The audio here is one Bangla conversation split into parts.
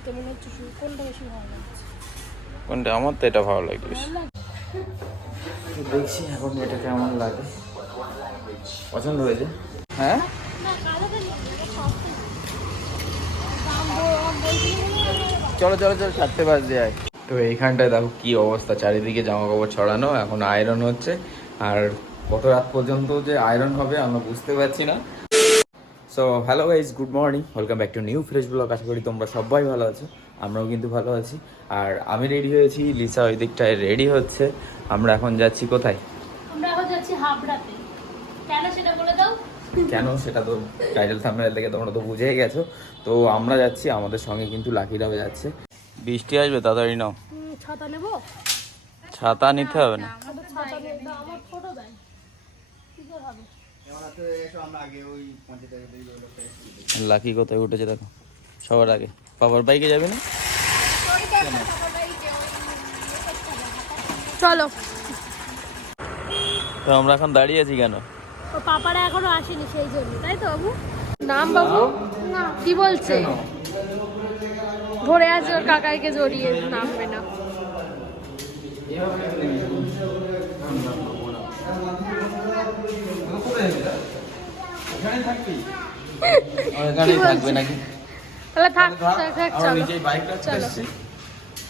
নিতে মনে হচ্ছে শুরু কোনটা বেশি ভালো লাগছে? কোনটা? আমার তো এটা ভালো লাগে বেশি। দেখছি এখন এটা কেমন লাগে। পছন্দ হয়েছে? হ্যাঁ? চলো চলো চলো চারটে বাজ যায়। তো এইখানটায় দেখো কি অবস্থা চারিদিকে জামা কাপড় ছড়ানো এখন আয়রন হচ্ছে। আর কত রাত পর্যন্ত যে আয়রন হবে আমরা বুঝতে পারছি না। So hello guys good morning welcome back to new fresh blog আশা করি তোমরা সবাই ভালো আছো আমরাও কিন্তু ভালো আছি। আর আমি রেডি হয়েছি লিসা ওই দিকটায় রেডি হচ্ছে। আমরা এখন যাচ্ছি কোথায়? আমরা এখন যাচ্ছি হাবড়াতে। কেন সেটা বলে দাও? কেন? সেটা তো টাইটেল থাম্বনেল থেকে তোমরা তো বুঝেই গেছো। তো আমরা যাচ্ছি আমাদের সঙ্গে কিন্তু লাকিরাও যাচ্ছে। বৃষ্টি আসবে তাড়াতাড়ি নাও। ছাতা নেব? ছাতা নিতে হবে না। ছাতা নেই আমার ছোট দেয় কি করে হবে? লাকি কোথায় উঠেছে দেখো সবার আগে। বাবার বাইকে যাবে না? চলো। তো আমরা এখন দাঁড়িয়ে আছি কেন? ও পাপারা এখনও আসেনি সেই জন্য তাই তো বাবু? নাম বাবু? না। কি বলছে? ধরে আছে ওর কাকাইকে জড়িয়ে নামবে না। এখানেই থাকবে? নাকি? তাহলে থাক থাক থাক চলো নিচেই বাইক রাখতে চলো।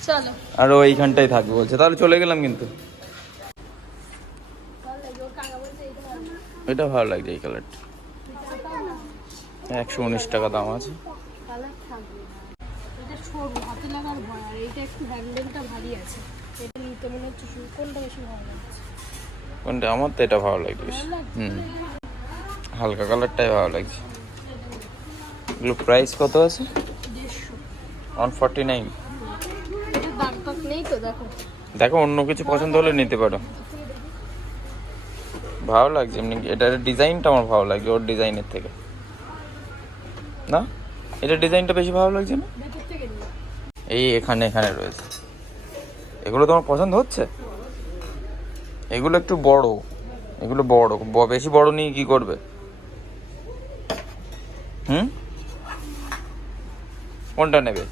চলো। আর ও এইখানটাই থাকবে বলছে। তাহলে চলে গেলাম কিন্তু। এটা ভালো লাগছে এই কালারটা একশো উনিশ টাকা দাম আছে। কালার থাকবে এটা সরু হাতে লাগার ভয় আর এইটা একটু হ্যান্ডেলটা ভারী আছে। এটা নিতে মনে হচ্ছে শুরু কোনটা বেশি ভালো লাগছে? কোনটা? আমার তো এটা ভালো লাগছে বেশি। হুম। হালকা কালারটাই ভালো লাগছে। এগুলো প্রাইস কত আছে? ওয়ান ফর্টি নাইন দেখো। অন্য কিছু পছন্দ হলে নিতে পারো। ভালো লাগছে এমনি এটার ডিজাইনটা আমার ভালো লাগছে ওর ডিজাইনের থেকে। না? এটা ডিজাইনটা বেশি ভালো লাগছে না? এই এখানে এখানে রয়েছে। এগুলো তোমার পছন্দ হচ্ছে? এগুলো একটু বড়। এগুলো বড়। বেশি বড় নিয়ে কি করবে? হুম? কোনটা নেবে?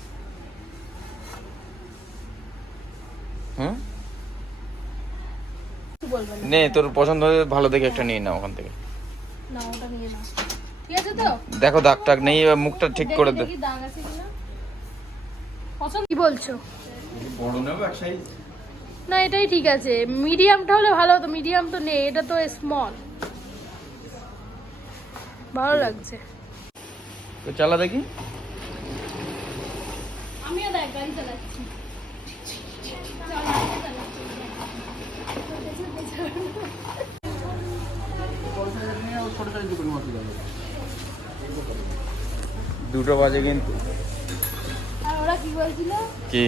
হুম? না তোর পছন্দ হয়ে ভালো দেখে একটা নিয়ে নাও ওখান থেকে। না ওটা নিয়ে নাও। ঠিক আছে তো? দেখো দাগ টাগ নেই এবার মুখটা ঠিক করে দে। দেখি দাগ আছে কিনা। পছন্দ? কি বলছো? না এটাই ঠিক আছে। মিডিয়ামটা হলে ভালো হতো মিডিয়াম তো নেই এটা তো স্মল ভালো লাগছে। তো চালা দেখি। আমিও দেখ গাড়ি চালাচ্ছি। দুটো বাজে কিন্তু। কি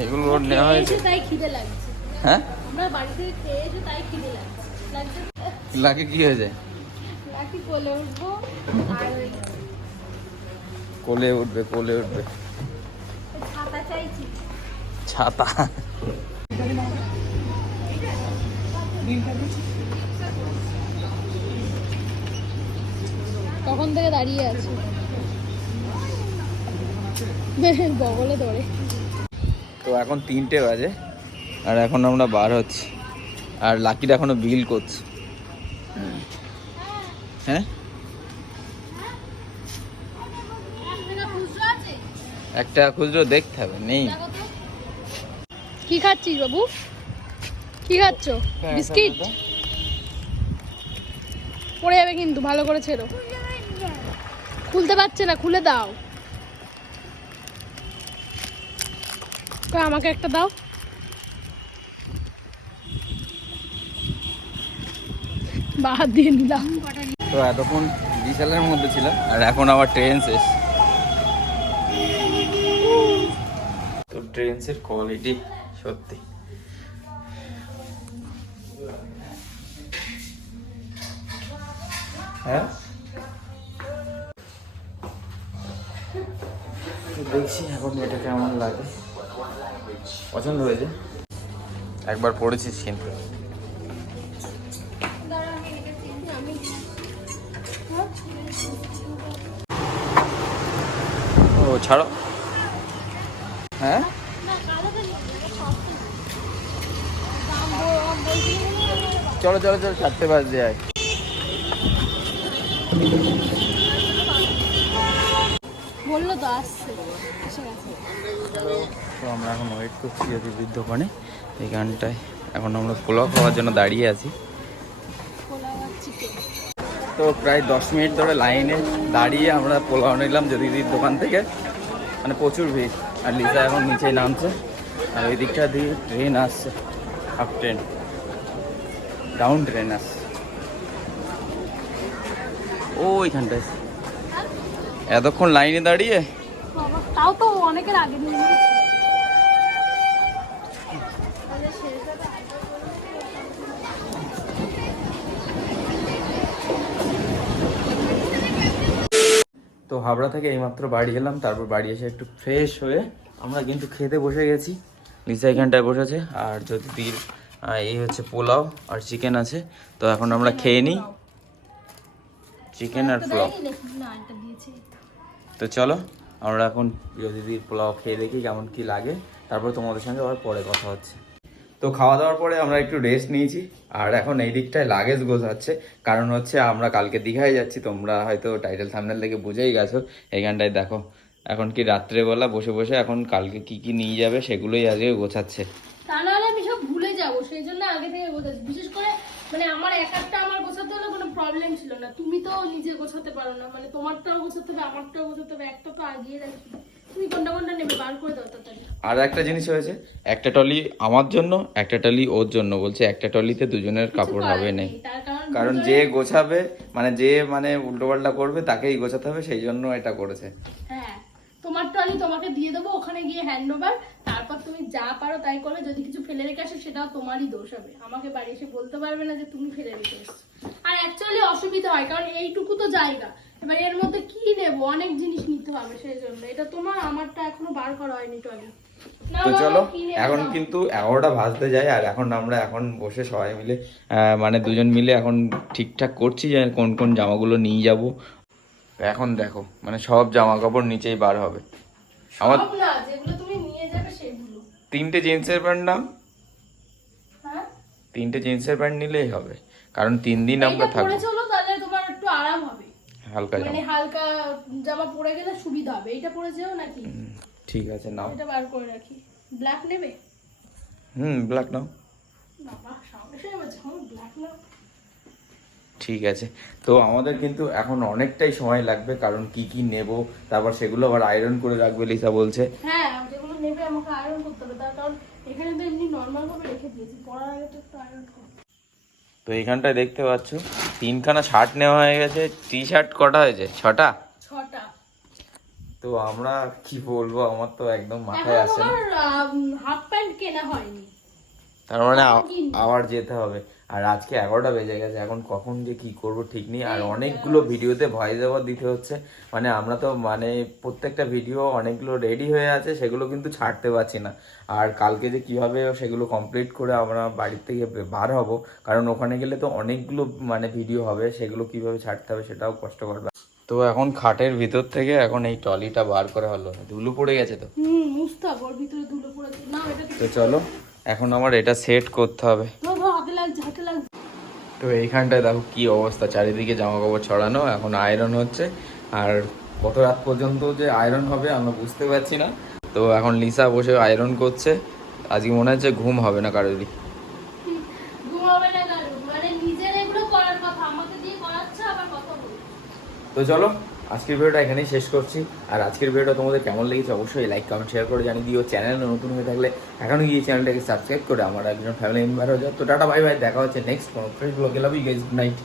এগুলো ওর নেওয়া হয়েছে? হ্যাঁ? লাগে কি হয়ে যায়? কোলে উঠবো আর কোলে উঠবে কোলে উঠবে। ছাতা চাইছি। ছাতা। কখন থেকে দাঁড়িয়ে আছি। বগলে ধরে। তো এখন তিনটে বাজে আর এখন আমরা বার হচ্ছি। আর লাকিটা এখনও বিল করছে। হ্যাঁ? একটা খুচরো দেখতে হবে নেই। কি খাচ্ছিস বাবু? কি খাচ্ছ? বিস্কিট? পড়ে যাবে কিন্তু ভালো করে ছেড়ো। খুলতে পারছে না খুলে দাও। আমাকে একটা দাও। বাহার দিয়ে নিলাম তো এতক্ষণ বিশালের মধ্যে ছিলাম, আর এখন আবার ট্রেন শেষ। তো ট্রেন্সের কোয়ালিটি সত্যি। হ্যাঁ? দেখছি এখন এটা কেমন লাগে। পছন্দ হয়েছে? একবার পড়েছিস কিন্তু ছাড়ো। হ্যাঁ? চলো চলো চলো চারটে বাজে যায়। বলল তো আসছে। তো আমরা এখন ওয়েট করছি জ্যোতির্বিদ দোকানে এইখানটায় এখন আমরা পোলাও হওয়ার জন্য দাঁড়িয়ে আছি। তো প্রায় দশ মিনিট ধরে লাইনে দাঁড়িয়ে আমরা পোলাও নিলাম জ্যোতির্বিদ দোকান থেকে। মানে প্রচুর ভিড়। আর লিসা এখন নিচেই নামছে। আর ওই দিকটা দিয়ে ট্রেন আসছে। Up train. ডাউন ট্রেন আসছে। ও ওইখানটায় এতক্ষণ লাইনে দাঁড়িয়ে? তাও তো অনেকের আগে নিয়ে নিয়েছি। তাহলে সেটা তো আগে বললে- তো হাবড়া থেকে এইমাত্র বাড়ি এলাম তারপর বাড়ি এসে একটু ফ্রেশ হয়ে আমরা কিন্তু খেতে বসে গেছি। লিসা এখানটায় বসেছে আর জ্যোতিদির এই হচ্ছে পোলাও আর চিকেন আছে। তো এখন আমরা খেয়ে নিই। চিকেন আর পোলাও। তো চলো আমরা এখন জ্যোতিদির পোলাও খেয়ে দেখি কেমন কি লাগে। তারপর তোমাদের সঙ্গে আবার পরে কথা হচ্ছে। তো খাওয়া দাওয়ার পরে আমরা একটু রেস্ট নিয়েছি। আর এখন এই দিকটায় লাগেজ গোছাচ্ছে। কারণ হচ্ছে আমরা কালকে দীঘায় যাচ্ছি, তোমরা হয়তো টাইটেল সামনের থেকে বুঝেই গেছো। এইখানটায় দেখো, এখন কি রাত্রেবেলা বসে বসে এখন কালকে কি কি নিয়ে যাবে সেগুলোই আজকে গোছাচ্ছে। মানে আমার তো মানে গোছাতে হবে একটা তো আগিয়ে রাখি তুমি কোনটা কোনটা নেবে, বার করে দাও তাড়াতাড়ি। আর একটা জিনিস হয়েছে একটা টলি আমার জন্য একটা টলি ওর জন্য বলছে একটা টলিতে দুজনের কাপড় হবে নেই কারণ যে গোছাবে মানে যে মানে উল্টোপাল্টা করবে তাকেই গোছাতে হবে সেই জন্য এটা করেছে। হ্যাঁ তোমারটা আমি তোমাকে দিয়ে দেবো ওখানে গিয়ে হ্যান্ড ওভার তারপর তুমি যা পারো তাই করবে যদি কিছু ফেলে রেখে আসে সেটাও তোমারই দোষ হবে। আমাকে বাড়ি এসে বলতে পারবে না যে তুমি ফেলে রেখে এসছো। আর অ্যাকচুয়ালি অসুবিধা হয় কারণ এইটুকু তো জায়গা। এবার এর মধ্যে কি নেব? অনেক জিনিস নিতে হবে সেই জন্য। এটা তোমার আমারটা এখনও বার করা হয়নি টলি তো চলো এখন কিন্তু এগারোটা ভাজতে যায় আর এখন আমরা এখন বসে সবাই মিলে মানে দুজন মিলে এখন ঠিকঠাক করছি যে কোন কোন জামাগুলো নিয়ে যাব। এখন দেখো মানে সব জামা কাপড় নিচেই বার হবে। আমার তিনটে জিন্সের প্যান্ট নাম হ্যাঁ? তিনটে জিন্সের প্যান্ট নিলেই হবে কারণ তিন দিন আমরা থাকব। হালকা মানে জামা। হালকা জামা পরে গেলে সুবিধা হবে। এইটা পরে যেও নাকি? ঠিক আছে নাও। এটা বার করে রাখি। ব্ল্যাক নেবে? হুম ব্ল্যাক নাও। ঠিক আছে। তো আমাদের কিন্তু এখন অনেকটাই সময় লাগবে কারণ কি কি নেব তারপর সেগুলো আবার আয়রন করে রাখবে লিসা বলছে। হ্যাঁ যেগুলো নেবে আমাকে আয়রন করতে হবে তার কারণ এখানে তো এমনি নর্মাল ভাবে রেখে দিয়েছি পরার আগে তো একটু আয়রন হবে। তো এইখানটায় দেখতে পাচ্ছ তিনখানা শার্ট নেওয়া হয়ে গেছে টি শার্ট কটা হয়েছে? ছটা? ছটা। তো আমরা কি বলব আমার তো একদম মাথায় আসে না। হাফ প্যান্ট কেনা হয়নি। তার মানে আবার যেতে হবে। আর আজকে এগারোটা বেজে গেছে এখন কখন যে কি করব ঠিক নেই। আর অনেকগুলো ভিডিওতে ভয়েস ওভার দিতে হচ্ছে। মানে আমরা তো মানে প্রত্যেকটা ভিডিও অনেকগুলো রেডি হয়ে আছে সেগুলো কিন্তু ছাড়তে পারছি না। আর কালকে যে কীভাবে সেগুলো কমপ্লিট করে আমরা বাড়ির থেকে বার হব কারণ ওখানে গেলে তো অনেকগুলো মানে ভিডিও হবে সেগুলো কীভাবে ছাড়তে হবে সেটাও কষ্ট করবে। তো এখন খাটের ভিতর থেকে এখন এই টলিটা বার করা হলো ধুলো পড়ে গেছে তো। হুম মুছতে ভিতরে ধুলো পড়েছে না তো চলো এখন আমার এটা সেট করতে হবে। তো এইখানটায় দেখো কি অবস্থা চারিদিকে জামা কাপড় ছড়ানো এখন আয়রন হচ্ছে। আর কত রাত পর্যন্ত যে আয়রন হবে আমরা বুঝতে পারছি না। তো এখন লিসা বসে আয়রন করছে। আজকে মনে হচ্ছে ঘুম হবে না কারোরই তো চলো, আজকের ভিডিওটা এখানেই শেষ করছি। আর আজকের ভিডিওটা তোমাদের কেমন লেগেছে অবশ্যই লাইক কমেন্ট শেয়ার করে জানিয়ে দিও। চ্যানেল নতুন হয়ে থাকলে এখনও গিয়ে চ্যানেলটাকে সাবস্ক্রাইব করে আমার একজন ফ্যামিলি মেম্বার হয়ে যাও। তো টাটা বাই বাই দেখা হচ্ছে নেক্সট কোনো ফ্রেন্ড ব্লগে লাভ ইউ গাইজ নাইট